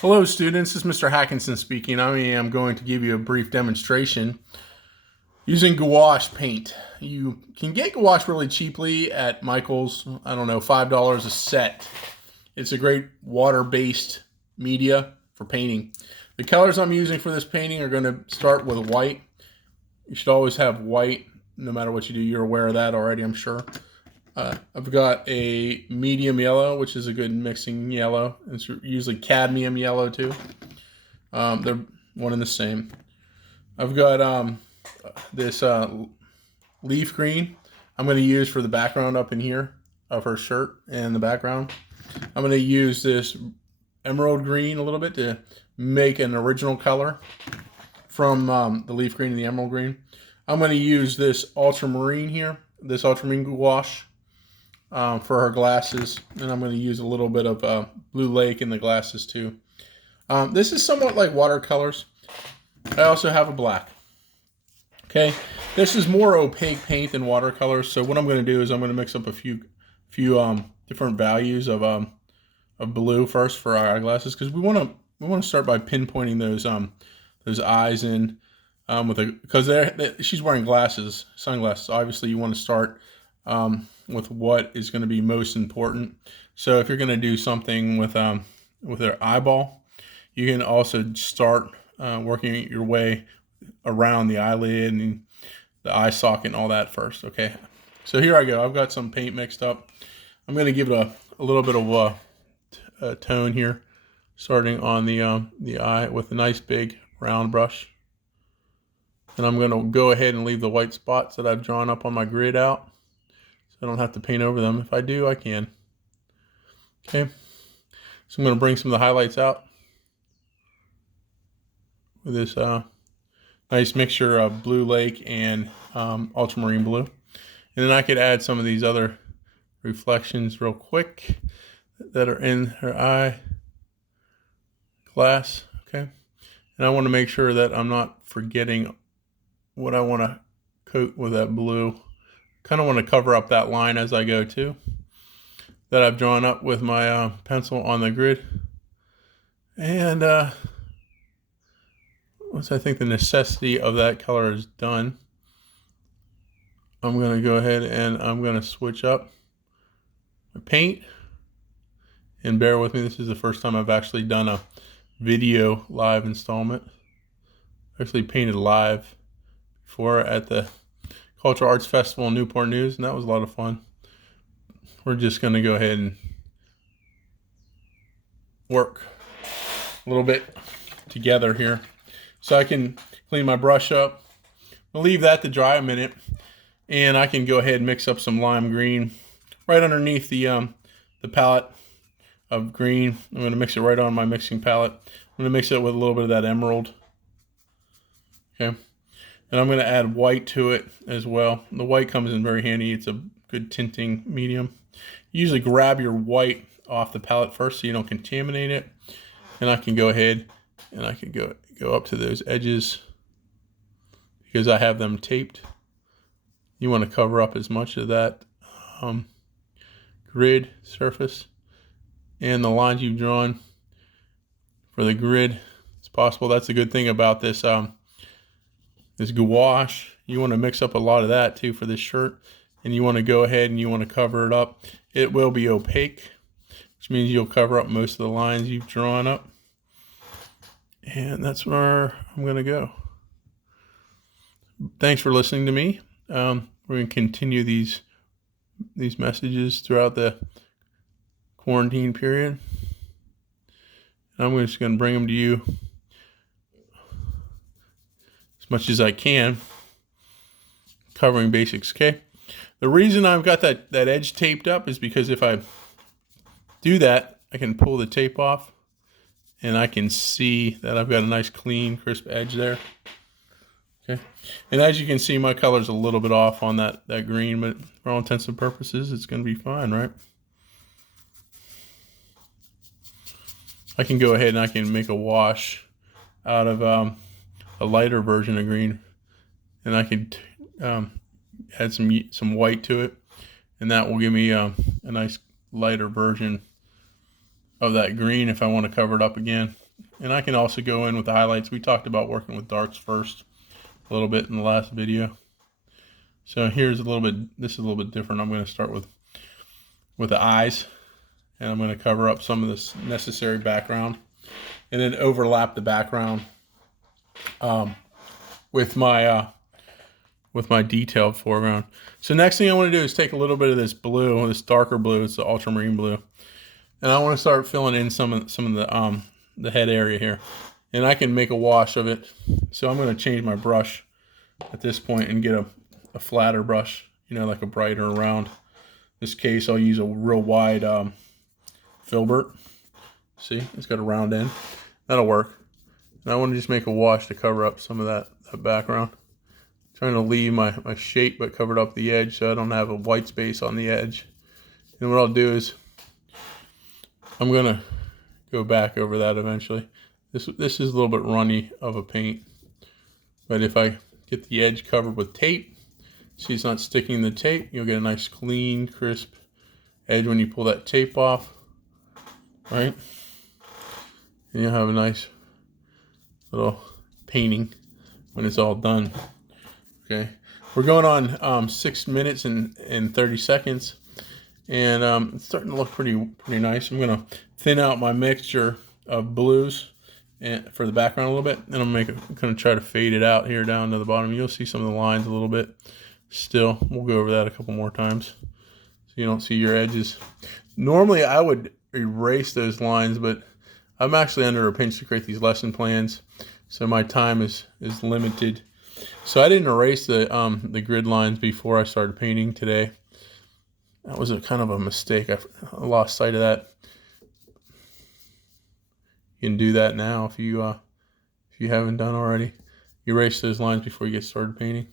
Hello students, this is Mr. Hackinson speaking. I am going to give you a brief demonstration using gouache paint. You can get gouache really cheaply at Michael's, I don't know, $5 a set. It's a great water-based media for painting. The colors I'm using for this painting are going to start with white. You should always have white no matter what you do. You're aware of that already, I'm sure. I've got a medium yellow, which is a good mixing yellow. It's usually cadmium yellow too. They're one and the same. I've got this leaf green I'm going to use for the background up in here of her shirt and the background. I'm going to use this emerald green a little bit to make an original color from the leaf green and the emerald green. I'm going to use this ultramarine here, this ultramarine gouache. For her glasses, and I'm going to use a little bit of Blue Lake in the glasses too. This is somewhat like watercolors. I also have a black. Okay, this is more opaque paint than watercolors. So what I'm going to do is I'm going to mix up a few different values of blue first for our eyeglasses, because we want to start by pinpointing those eyes in because she's wearing glasses, sunglasses. Obviously, you want to start with what is going to be most important. So if you're going to do something with their eyeball, you can also start working your way around the eyelid and the eye socket and all that first. Okay, so here I go. I've got some paint mixed up. I'm going to give it a little bit of a tone here, starting on the eye with a nice big round brush. And I'm going to go ahead and leave the white spots that I've drawn up on my grid out, so I don't have to paint over them. If I do, I can. Okay, so I'm going to bring some of the highlights out with this nice mixture of Blue Lake and ultramarine blue. And then I could add some of these other reflections real quick that are in her eye glass. Okay, and I want to make sure that I'm not forgetting what I want to coat with that blue. Kind of want to cover up that line as I go too, that I've drawn up with my pencil on the grid. And once I think the necessity of that color is done, I'm going to go ahead and I'm going to switch up my paint. And bear with me, this is the first time I've actually done a video live installment. Actually painted live before at the Cultural Arts Festival in Newport News, and that was a lot of fun. We're just going to go ahead and work a little bit together here so I can clean my brush up. I'll leave that to dry a minute, and I can go ahead and mix up some lime green right underneath the palette of green. I'm going to mix it right on my mixing palette. I'm going to mix it with a little bit of that emerald. Okay. And I'm going to add white to it as well. The white comes in very handy. It's a good tinting medium. You usually grab your white off the palette first so you don't contaminate it. And I can go ahead and I can go up to those edges because I have them taped. You want to cover up as much of that grid surface and the lines you've drawn for the grid as possible. That's a good thing about this this gouache. You want to mix up a lot of that too for this shirt, and you want to go ahead and you want to cover it up. It will be opaque, which means you'll cover up most of the lines you've drawn up, and that's where I'm going to go. Thanks for listening to me. We're going to continue these messages throughout the quarantine period. I'm just going to bring them to you much as I can, covering basics. Okay, the reason I've got that edge taped up is because if I do that, I can pull the tape off and I can see that I've got a nice clean crisp edge there. Okay, and as you can see, my color's a little bit off on that green, but for all intents and purposes it's going to be fine, right? I can go ahead and I can make a wash out of a lighter version of green, and I can add some white to it, and that will give me a nice lighter version of that green if I want to cover it up again. And I can also go in with the highlights. We talked about working with darks first a little bit in the last video. So here's a little bit, this is a little bit different. I'm going to start with the eyes, and I'm going to cover up some of this necessary background, and then overlap the background with my detailed foreground. So next thing I want to do is take a little bit of this blue, this darker blue, it's the ultramarine blue, and I want to start filling in some of the head area here, and I can make a wash of it. So I'm going to change my brush at this point and get a flatter brush, you know, like a brighter round. In this case, I'll use a real wide filbert. See, it's got a round end. That'll work. And I want to just make a wash to cover up some of that background. Trying to leave my shape but covered up the edge so I don't have a white space on the edge. And what I'll do is I'm going to go back over that eventually. This is a little bit runny of a paint. But if I get the edge covered with tape, see it's not sticking the tape, you'll get a nice clean, crisp edge when you pull that tape off, right? And you'll have a nice little painting when it's all done. Okay, we're going on 6 minutes and 30 seconds, and it's starting to look pretty nice. I'm gonna thin out my mixture of blues and for the background a little bit, and I'm gonna try to fade it out here down to the bottom. You'll see some of the lines a little bit still. We'll go over that a couple more times so you don't see your edges. Normally I would erase those lines, but I'm actually under a pinch to create these lesson plans, so my time is limited. So I didn't erase the grid lines before I started painting today. That was a kind of a mistake. I lost sight of that. You can do that now if you haven't done already. Erase those lines before you get started painting.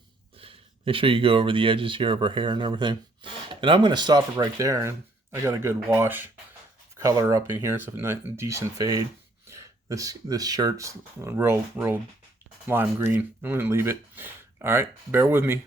Make sure you go over the edges here of her hair and everything. And I'm going to stop it right there. And I got a good wash of color up in here. It's a nice, decent fade. This shirt's real lime green. I'm going to leave it. All right, bear with me.